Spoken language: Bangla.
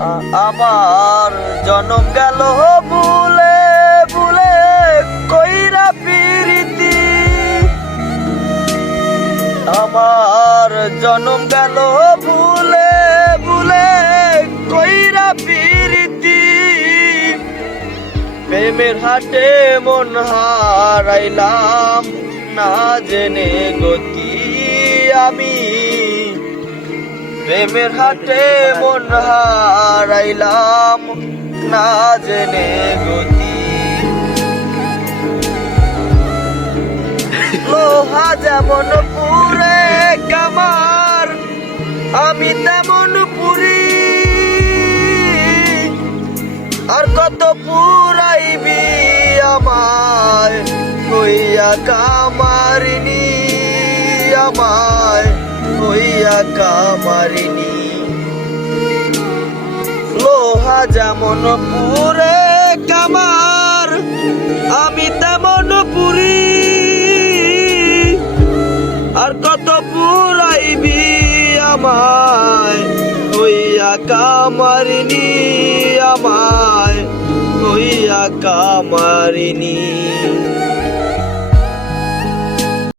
আমার জনম গেল ভুলে ভুলে কইরা প্রীতি। আমার জনম গেল ভুলে ভুলে কইরা প্রীতি। প্রেমের হাটে মন হারাইলাম না জেনে গতি আমি। প্রেমের হাটে মন হারাইলাম না জেনে গতি। লোহা যেমন পুরে কামার আমি তেমন পুরি। আর কত পুরাইবি আমায় হইয়া কামারিনি, আমায় হইয়া কামারিনি। লোহা যেমন পুরে কামার আমি তেমন পুরি। আর কত পুরাইবি আমায় হইয়া কামারিনি, আমায় হইয়া কামারিনি।